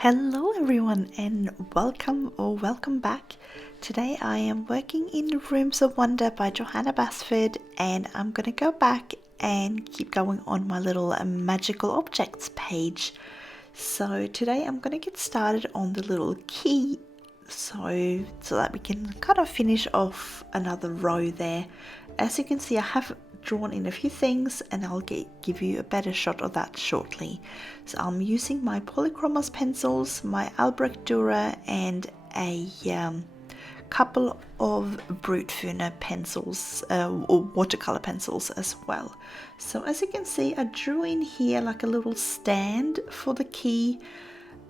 Hello everyone and welcome back. Today I am working in Rooms of Wonder by Johanna Basford, and I'm going to go back and keep going on my little magical objects page. So today I'm going to get started on the little key so that we can kind of finish off another row there. As you can see, I have drawn in a few things and I'll give you a better shot of that shortly. So I'm using my Polychromos pencils, my Albrecht Dürer, and a couple of Brutfuner pencils or watercolor pencils as well. So as you can see, I drew in here like a little stand for the key.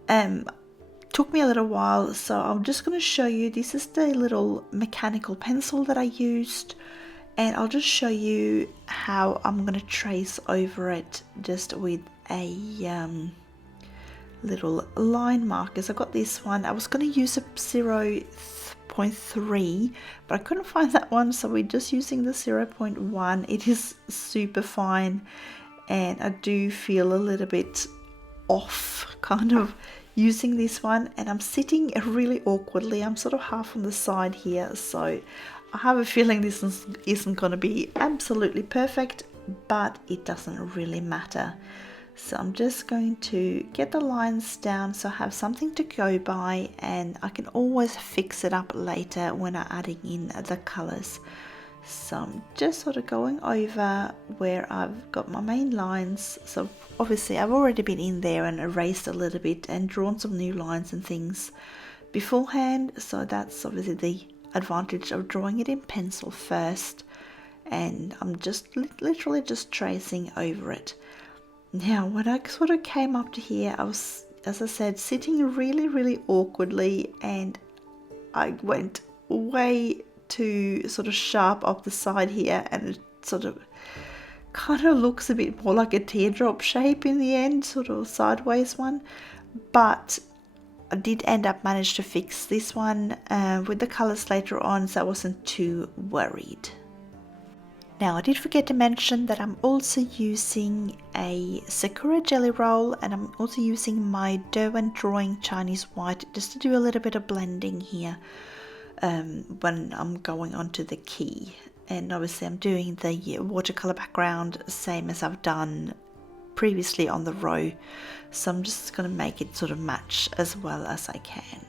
Took me a little while, so I'm just going to show you. This is the little mechanical pencil that I used, and I'll just show you how I'm going to trace over it just with a little line markers. I got this one. I was going to use a 0.3, but I couldn't find that one, so we're just using the 0.1. It is super fine, and I do feel a little bit off kind of using this one, and I'm sitting really awkwardly. I'm sort of half on the side here, so I have a feeling this isn't going to be absolutely perfect, but it doesn't really matter. So I'm just going to get the lines down so I have something to go by, and I can always fix it up later when I'm adding in the colors. So I'm just sort of going over where I've got my main lines. So obviously I've already been in there and erased a little bit and drawn some new lines and things beforehand. So that's obviously the advantage of drawing it in pencil first. And I'm just literally just tracing over it. Now when I sort of came up to here, I was, as I said, sitting really awkwardly, and I went way too sort of sharp up the side here, and it sort of kind of looks a bit more like a teardrop shape in the end, sort of sideways one. But I did end up manage to fix this one with the colors later on, so I wasn't too worried. Now I did forget to mention that I'm also using a Sakura jelly roll, and I'm also using my Derwent drawing Chinese white just to do a little bit of blending here when I'm going onto the key. And obviously I'm doing the watercolor background same as I've done previously on the row, so I'm just going to make it sort of match as well as I can.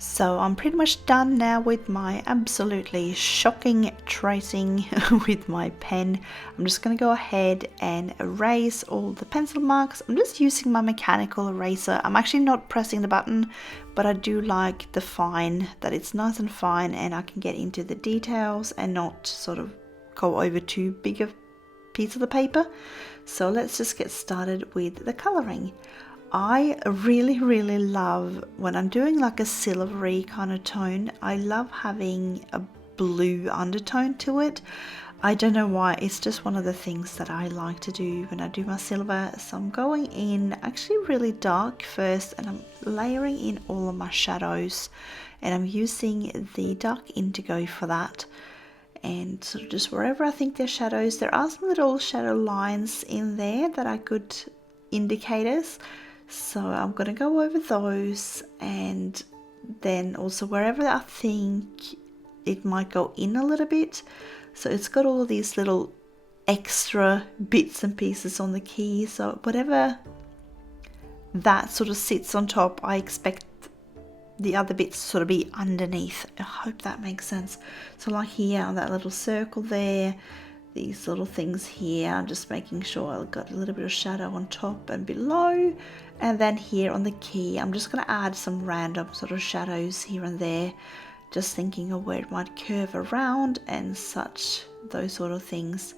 So I'm pretty much done now with my absolutely shocking tracing with my pen. I'm just going to go ahead and erase all the pencil marks. I'm just using my mechanical eraser. I'm actually not pressing the button, but I do like the fine, that it's nice and fine and I can get into the details and not sort of go over too big a piece of the paper. So let's just get started with the colouring. I really love when I'm doing like a silvery kind of tone. I love having a blue undertone to it. I don't know why, it's just one of the things that I like to do when I do my silver. So I'm going in actually really dark first, and I'm layering in all of my shadows, and I'm using the dark indigo for that. And sort of just wherever I think there's shadows, there are some little shadow lines in there that are good indicators. So I'm going to go over those, and then also wherever I think it might go in a little bit. So it's got all of these little extra bits and pieces on the key. So whatever that sort of sits on top, I expect the other bits to sort of be underneath. I hope that makes sense. So like here on that little circle there, these little things here, I'm just making sure I've got a little bit of shadow on top and below. And then here on the key, I'm just going to add some random sort of shadows here and there, just thinking of where it might curve around and such, those sort of things.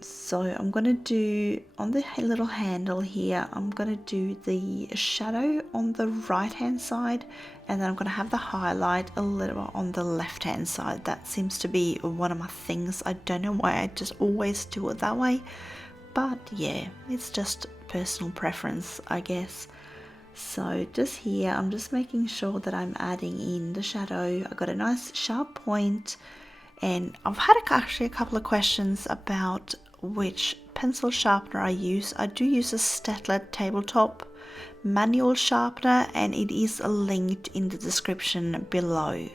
So I'm going to do, on the little handle here, I'm going to do the shadow on the right hand side, and then I'm going to have the highlight a little on the left hand side. That seems to be one of my things. I don't know why, I just always do it that way, but yeah, it's just personal preference, I guess. So just here, I'm just making sure that I'm adding in the shadow. I got a nice sharp point, and I've had actually a couple of questions about which pencil sharpener I use. I do use a Staedtler tabletop manual sharpener, and it is linked in the description below.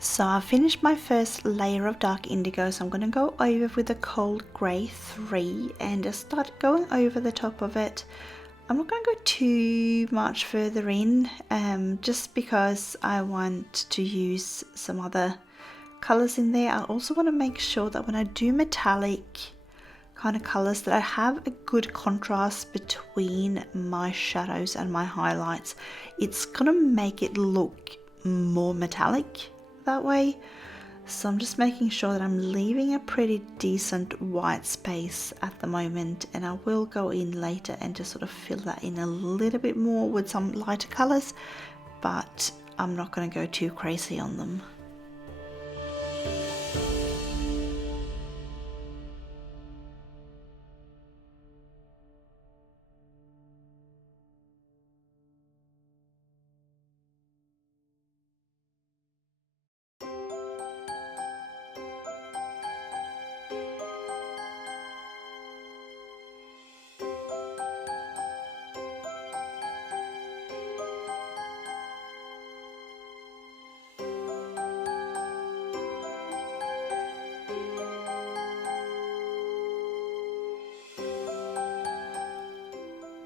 So I finished my first layer of dark indigo, so I'm going to go over with the cold grey 3 and just start going over the top of it. I'm not going to go too much further in, just because I want to use some other colours in there. I also want to make sure that when I do metallic kind of colours that I have a good contrast between my shadows and my highlights. It's going to make it look more metallic that way. So I'm just making sure that I'm leaving a pretty decent white space at the moment, and I will go in later and just sort of fill that in a little bit more with some lighter colours, but I'm not going to go too crazy on them.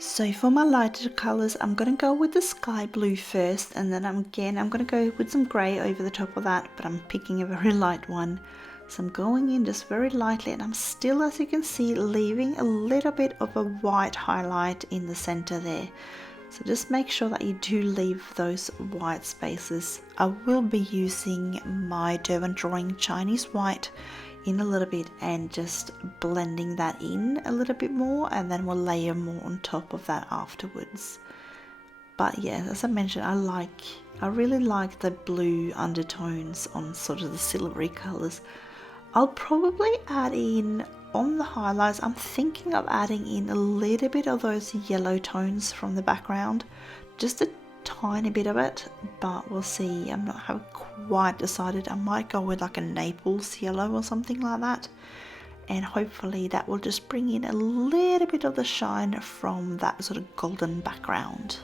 So for my lighter colours, I'm going to go with the sky blue first, and then I'm going to go with some grey over the top of that, but I'm picking a very light one. So I'm going in just very lightly, and I'm still, as you can see, leaving a little bit of a white highlight in the centre there. So just make sure that you do leave those white spaces. I will be using my Derwent drawing Chinese white in a little bit and just blending that in a little bit more, and then we'll layer more on top of that afterwards. But yeah, as I mentioned, I really like the blue undertones on sort of the silvery colours. I'll probably add in on the highlights, I'm thinking of adding in a little bit of those yellow tones from the background, just a tiny bit of it, but we'll see. I'm not have quite decided. I might go with like a Naples Yellow or something like that, and hopefully that will just bring in a little bit of the shine from that sort of golden background.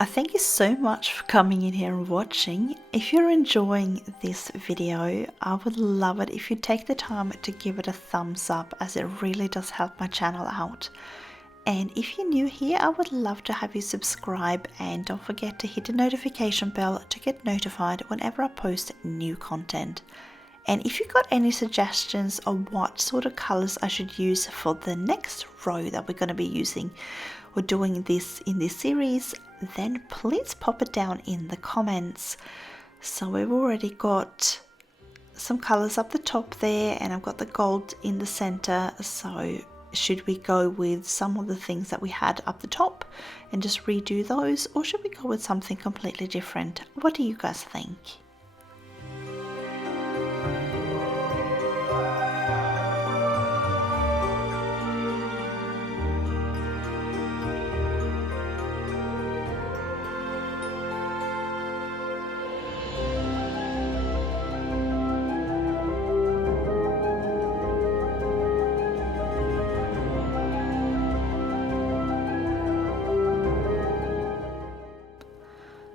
I thank you so much for coming in here and watching. If you're enjoying this video, I would love it if you take the time to give it a thumbs up, as it really does help my channel out. And if you're new here, I would love to have you subscribe, and don't forget to hit the notification bell to get notified whenever I post new content. And if you've got any suggestions on what sort of colors I should use for the next row that we're going to be using or doing this in this series, then please pop it down in the comments. So we've already got some colors up the top there, and I've got the gold in the center. So should we go with some of the things that we had up the top and just redo those, or should we go with something completely different? What do you guys think?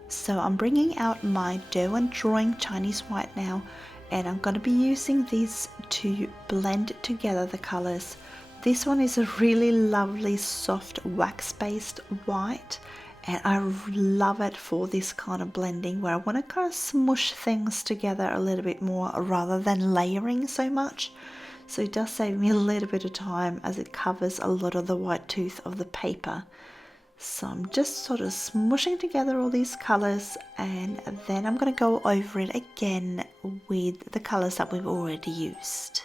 So I'm bringing out my Derwent Drawing Chinese White now, and I'm going to be using these to blend together the colors. This one is a really lovely soft wax-based white, and I love it for this kind of blending where I want to kind of smush things together a little bit more rather than layering so much. So it does save me a little bit of time, as it covers a lot of the white tooth of the paper. So I'm just sort of smushing together all these colors, and then I'm going to go over it again with the colors that we've already used.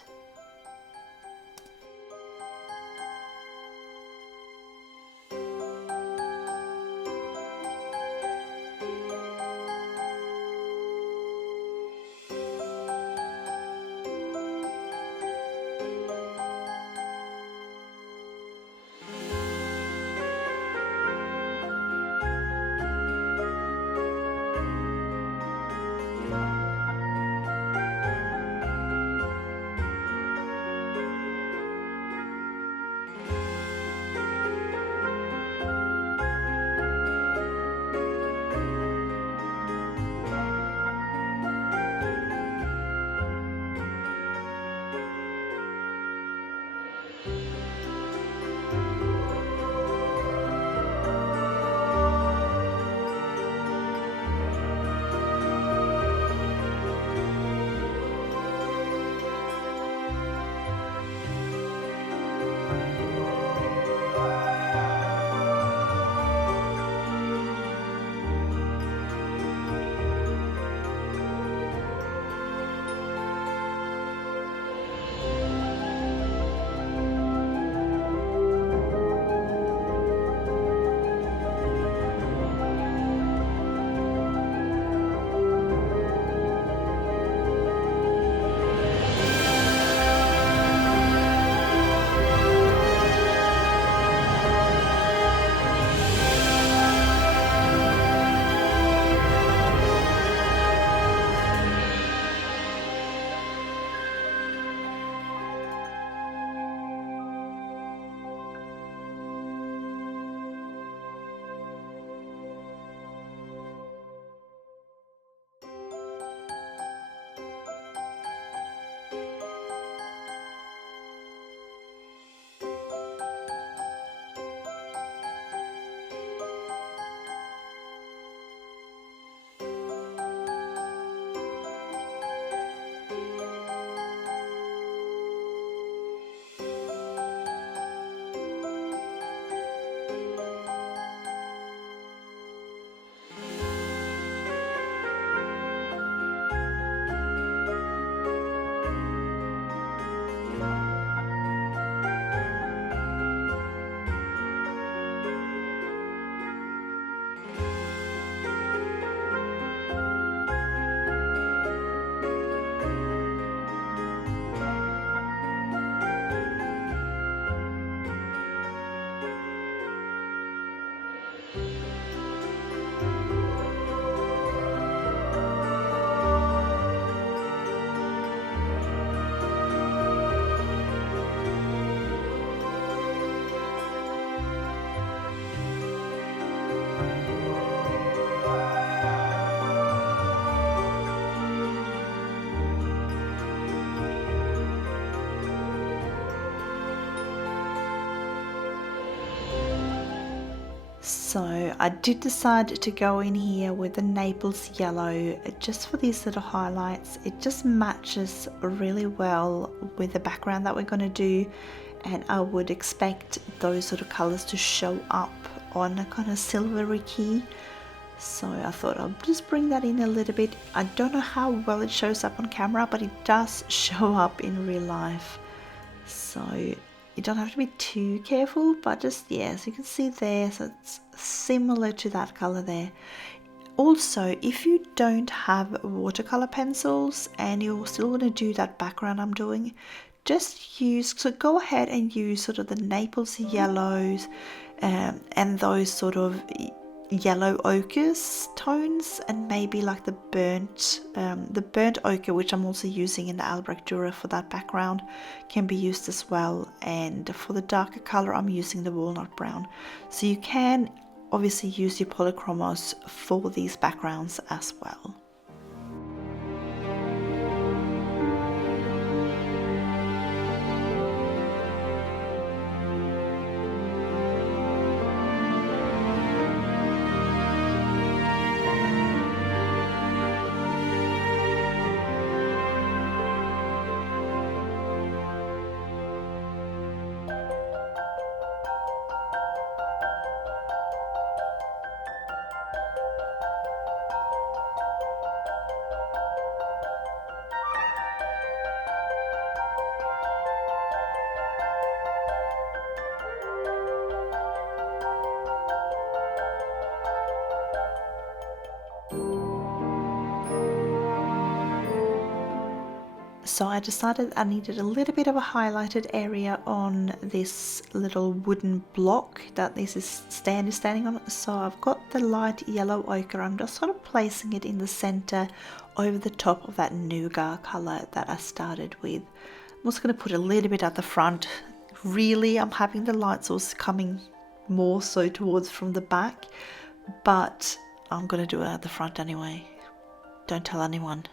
So I did decide to go in here with the Naples Yellow just for these little highlights. It just matches really well with the background that we're going to do, and I would expect those sort of colors to show up on a kind of silvery key. So I thought I'll just bring that in a little bit. I don't know how well it shows up on camera, but it does show up in real life. So you don't have to be too careful, but just, yeah, so you can see there, so it's similar to that color there. Also, if you don't have watercolor pencils and you're still going to do that background I'm doing, just use, so go ahead and use sort of the Naples Yellows and those sort of yellow ochres tones, and maybe like the burnt ochre, which I'm also using in the Albrecht Dürer for that background, can be used as well. And for the darker color I'm using the walnut brown. So you can obviously use your polychromos for these backgrounds as well. So I decided I needed a little bit of a highlighted area on this little wooden block that this stand is standing on. So I've got the light yellow ochre. I'm just sort of placing it in the center over the top of that Nougat color that I started with. I'm also going to put a little bit at the front. Really, I'm having the light source coming more so towards from the back, but I'm going to do it at the front anyway. Don't tell anyone.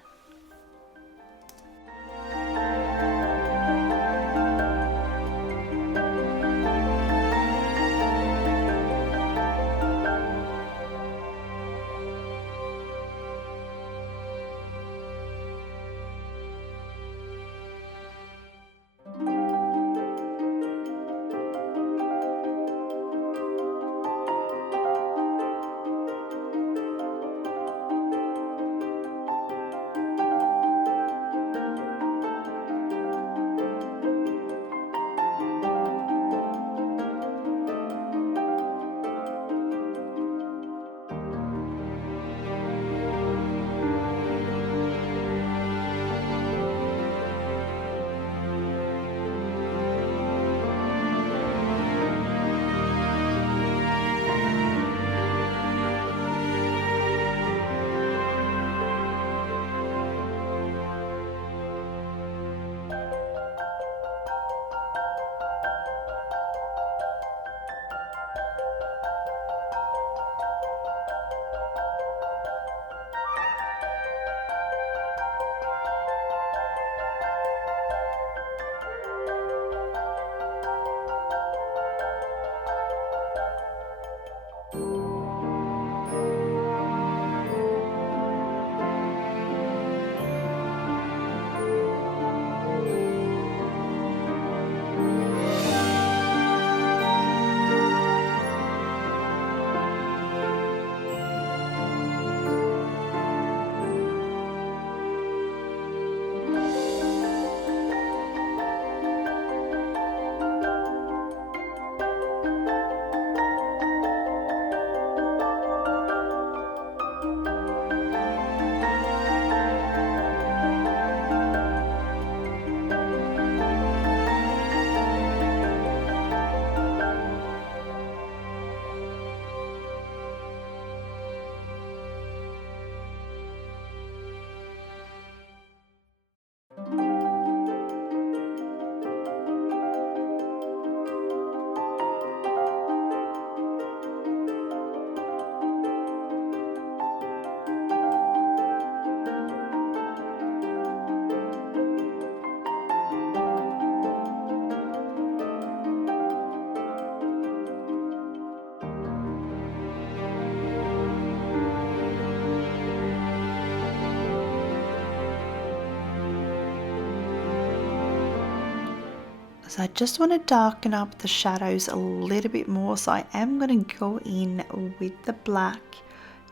So I just want to darken up the shadows a little bit more, so I am going to go in with the black.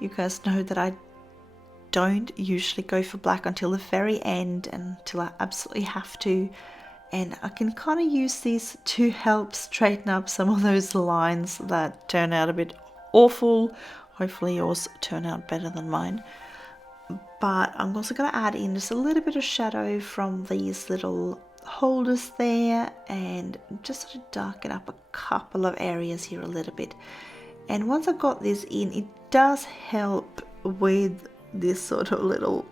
You guys know that I don't usually go for black until the very end, until I absolutely have to, and I can kind of use this to help straighten up some of those lines that turn out a bit awful. Hopefully yours turn out better than mine. But I'm also going to add in just a little bit of shadow from these little holders there, and just sort of darken up a couple of areas here a little bit. And once I got this in, it does help with this sort of little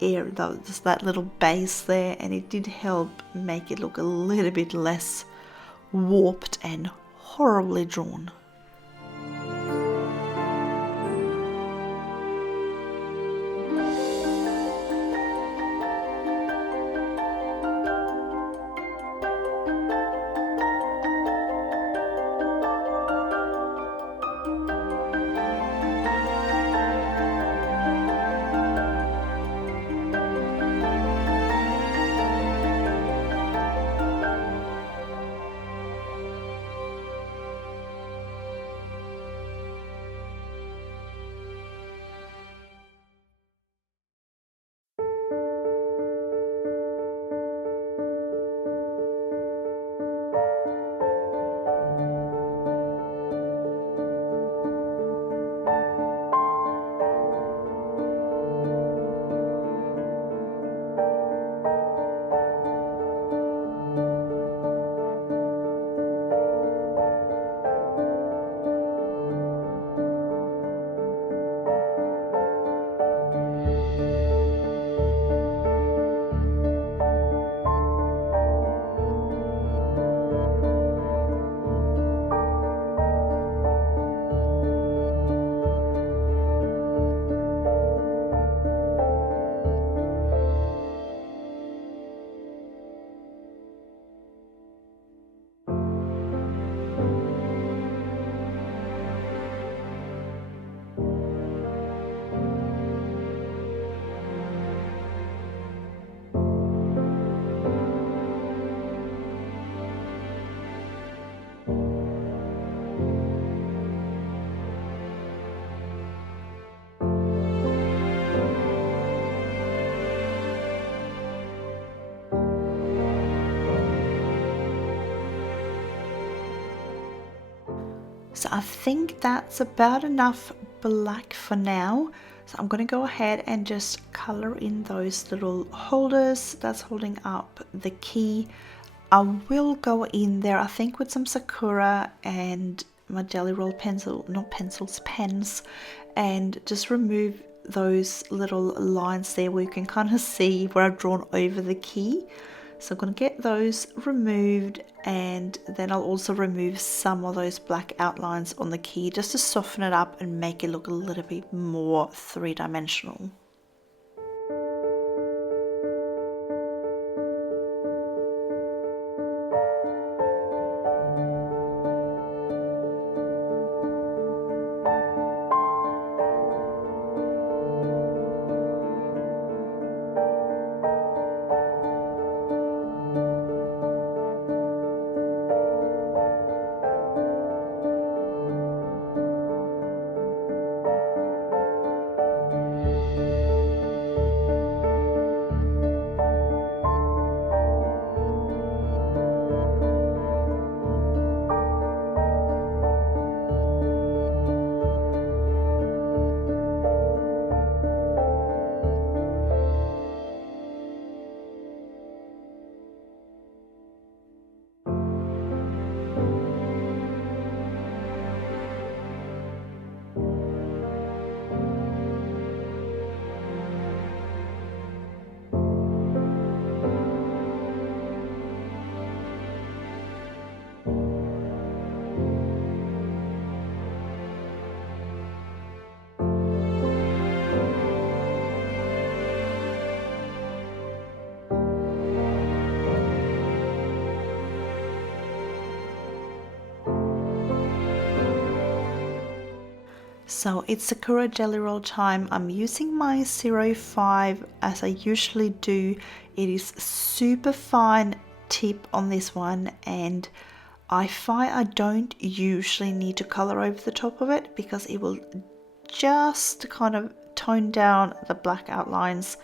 area, just that little base there, and it did help make it look a little bit less warped and horribly drawn. So I think that's about enough black for now. So I'm going to go ahead and just color in those little holders that's holding up the key. I will go in there, I think, with some Sakura and my Jelly Roll pencil, not pencils, pens, and just remove those little lines there where you can kind of see where I've drawn over the key. So I'm going to get those removed, and then I'll also remove some of those black outlines on the key just to soften it up and make it look a little bit more three-dimensional. So it's Sakura Jelly Roll time. I'm using my 05 as I usually do. It is super fine, tip on this one, and I find I don't usually need to color over the top of it because it will just kind of tone down the black outlines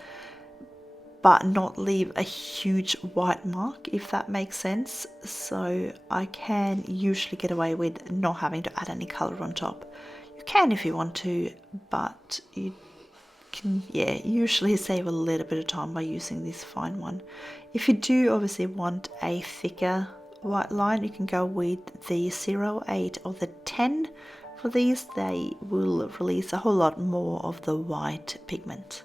but not leave a huge white mark, if that makes sense. So I can usually get away with not having to add any color on top. You can if you want to, but you can, yeah, usually save a little bit of time by using this fine one. If you do obviously want a thicker white line, you can go with the 08 or the 10. For these, they will release a whole lot more of the white pigment.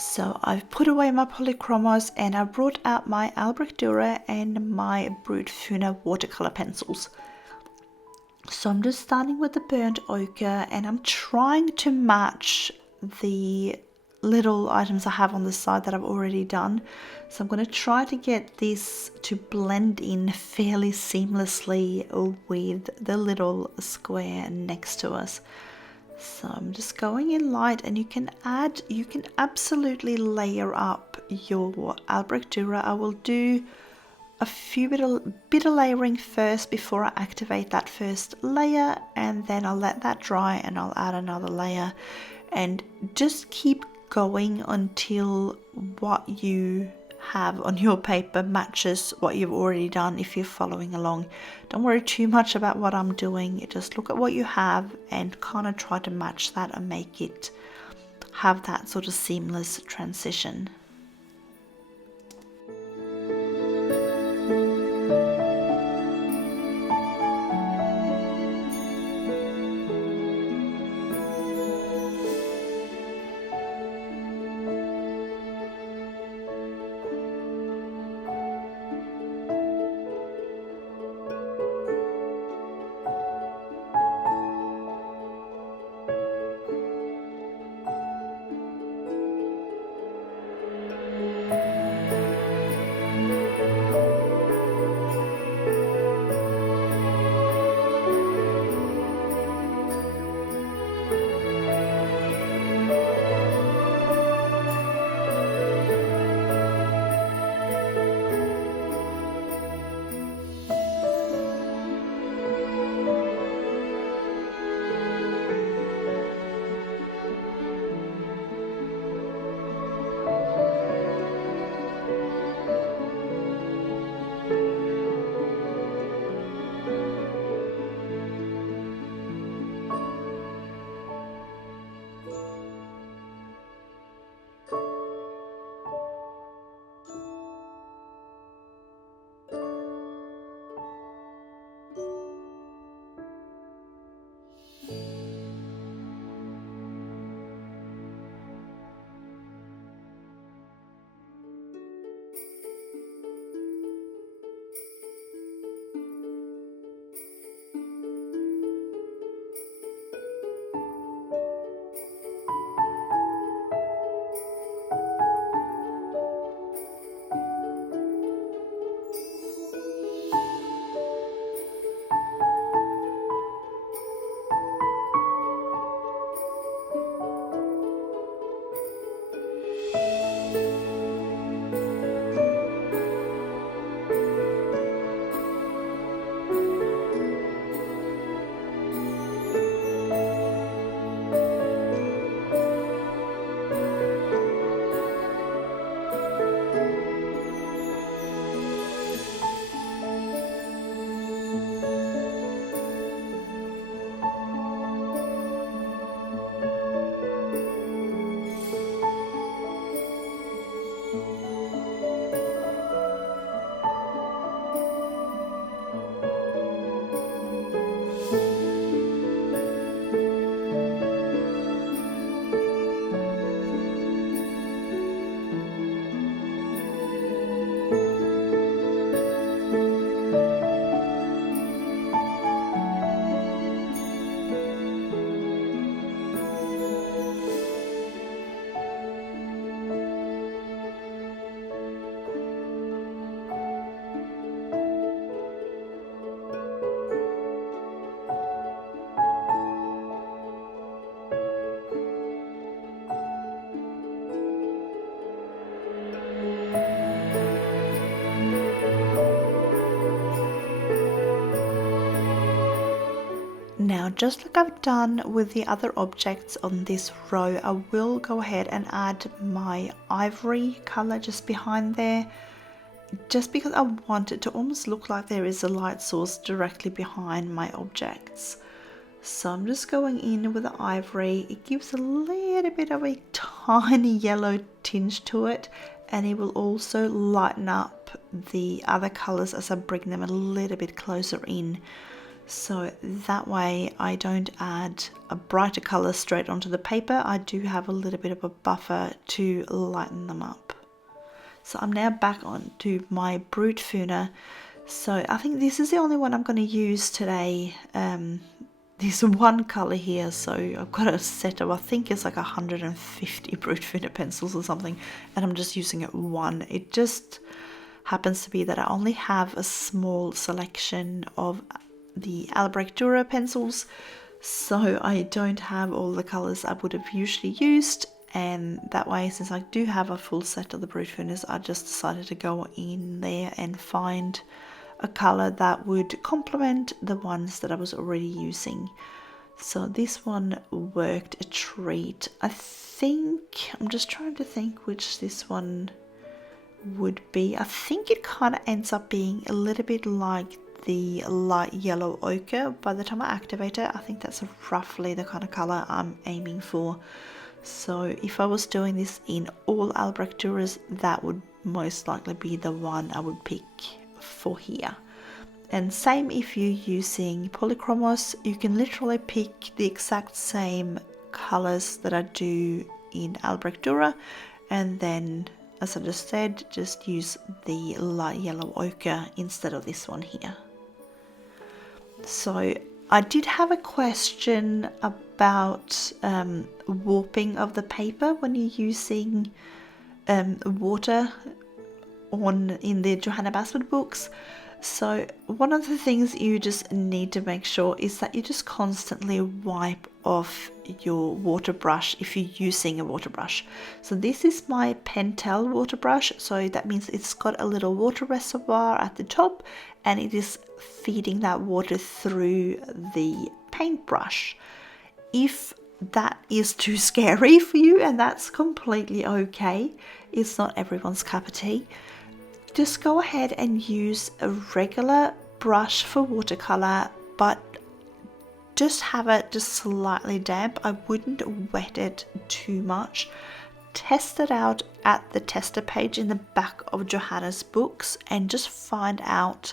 So I've put away my Polychromos and I brought out my Albrecht Dürer and my Brutfuner watercolor pencils. So I'm just starting with the burnt ochre and I'm trying to match the little items I have on the side that I've already done. So I'm going to try to get this to blend in fairly seamlessly with the little square next to us. So I'm just going in light, and you can absolutely layer up your Albrecht Dürer. I will do a bit of layering first before I activate that first layer, and then I'll let that dry and I'll add another layer, and just keep going until what you have on your paper matches what you've already done if you're following along. Don't worry too much about what I'm doing, just look at what you have and kind of try to match that and make it have that sort of seamless transition. just like I've done with the other objects on this row, I will go ahead and add my ivory color just behind there, just because I want it to almost look like there is a light source directly behind my objects. So I'm just going in with the ivory. It gives a little bit of a tiny yellow tinge to it, and it will also lighten up the other colors as I bring them a little bit closer in. So that way I don't add a brighter color straight onto the paper. I do have a little bit of a buffer to lighten them up. So I'm now back on to my Brutfuner. So I think this is the only one I'm going to use today. There's one color here, so I've got a set of, I think it's like 150 Brutfuner pencils or something, and I'm just using it one. It just happens to be that I only have a small selection of the Albrecht Dürer pencils, so I don't have all the colors I would have usually used, and that way, since I do have a full set of the Brutfuners, I just decided to go in there and find a color that would complement the ones that I was already using. So this one worked a treat. I think, I'm just trying to think which this one would be. I think it kind of ends up being a little bit like the light yellow ochre. By the time I activate it, I think that's roughly the kind of color I'm aiming for. So if I was doing this in all Albrecht Dürers, that would most likely be the one I would pick for here. And same if you're using Polychromos, you can literally pick the exact same colors that I do in Albrecht Dürer, and then, as I just said, just use the light yellow ochre instead of this one here. So I did have a question about warping of the paper when you're using water in the Johanna Basford books. So one of the things you just need to make sure is that you just constantly wipe off your water brush if you're using a water brush. So this is my Pentel water brush, so that means it's got a little water reservoir at the top, and it is feeding that water through the paintbrush. If that is too scary for you, and that's completely okay, it's not everyone's cup of tea, just go ahead and use a regular brush for watercolor, but just have it just slightly damp. I wouldn't wet it too much. Test it out at the tester page in the back of Johanna's books and just find out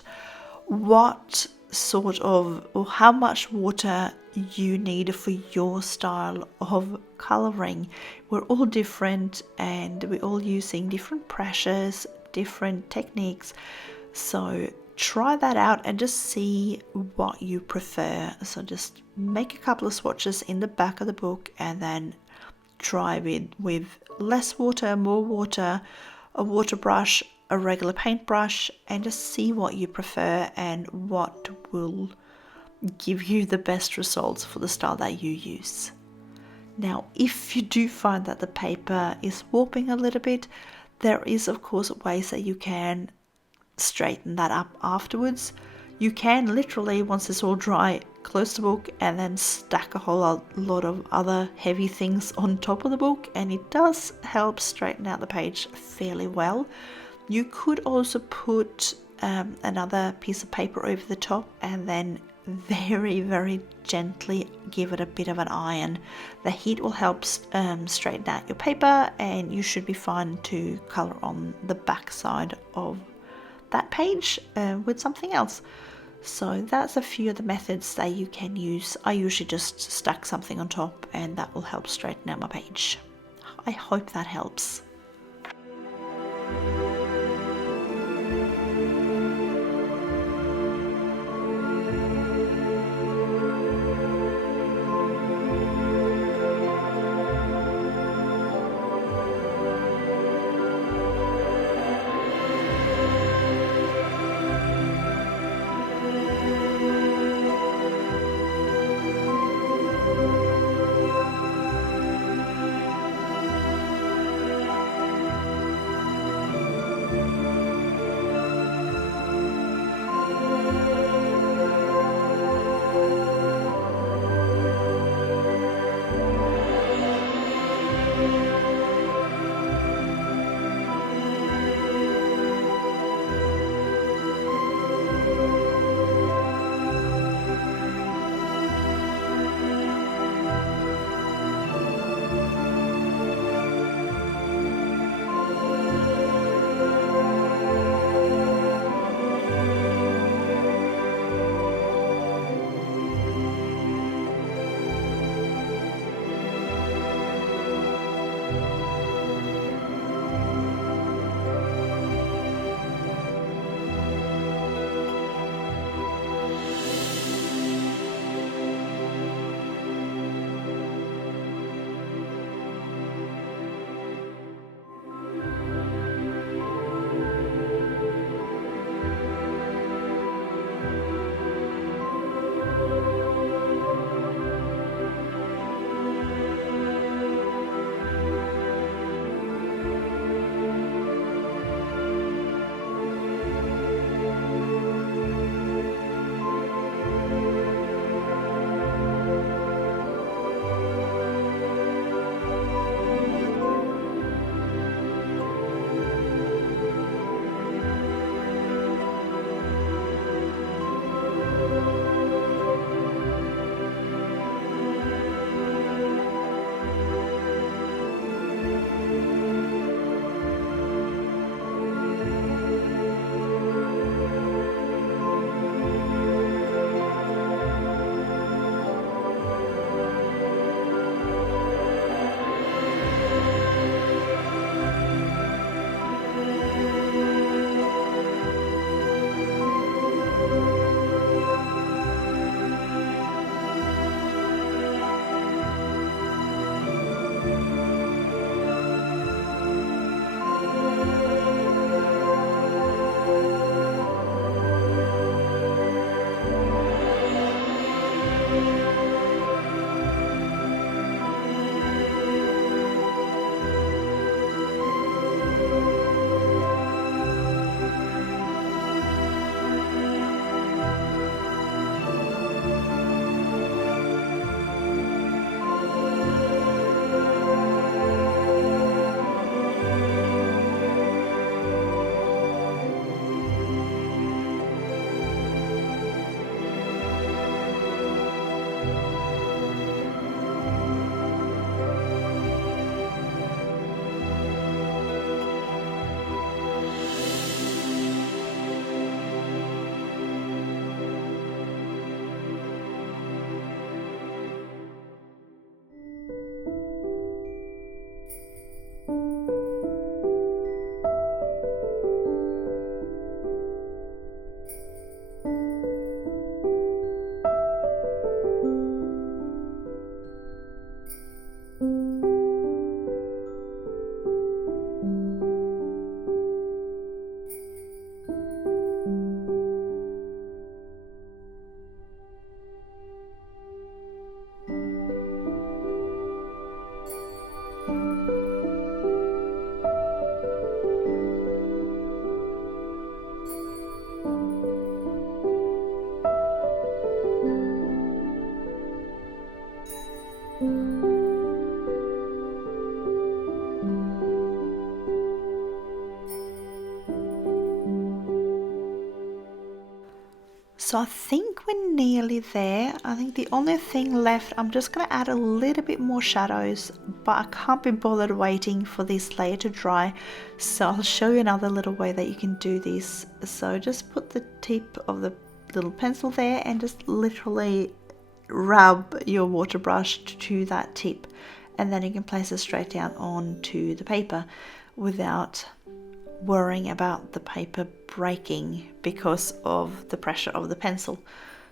what sort of, or how much water you need for your style of coloring. We're all different and we're all using different pressures, different techniques, so try that out and just see what you prefer. So just make a couple of swatches in the back of the book and then try it with less water, more water, a water brush, a regular paintbrush, and just see what you prefer and what will give you the best results for the style that you use. Now, if you do find that the paper is warping a little bit, there is of course ways that you can straighten that up afterwards. You can literally, once it's all dry, close the book and then stack a whole lot of other heavy things on top of the book, and it does help straighten out the page fairly well. You could also put another piece of paper over the top and then very, very gently give it a bit of an iron. The heat will help straighten out your paper, and you should be fine to color on the back side of that page with something else. So that's a few of the methods that you can use. I usually just stack something on top and that will help straighten out my page. I hope that helps. So I think we're nearly there. I think the only thing left, I'm just going to add a little bit more shadows, but I can't be bothered waiting for this layer to dry. So I'll show you another little way that you can do this. So just put the tip of the little pencil there and just literally rub your water brush to that tip, and then you can place it straight down onto the paper without worrying about the paper breaking because of the pressure of the pencil.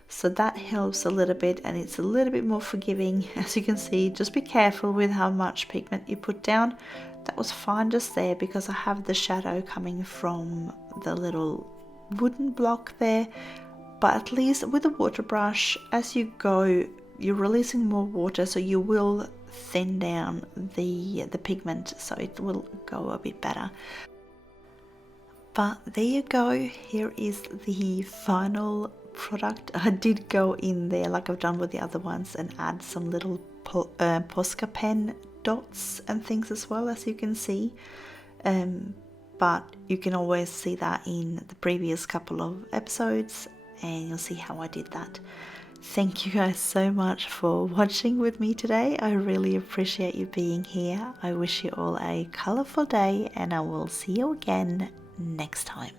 So that helps a little bit, and it's a little bit more forgiving. As you can see, just be careful with how much pigment you put down. That was fine just there because I have the shadow coming from the little wooden block there, but at least with the water brush, as you go, you're releasing more water, so you will thin down the pigment, so it will go a bit better. But there you go, here is the final product. I did go in there like I've done with the other ones and add some little Posca pen dots and things as well, as you can see. But you can always see that in the previous couple of episodes, and you'll see how I did that. Thank you guys so much for watching with me today. I really appreciate you being here. I wish you all a colourful day, and I will see you again next time.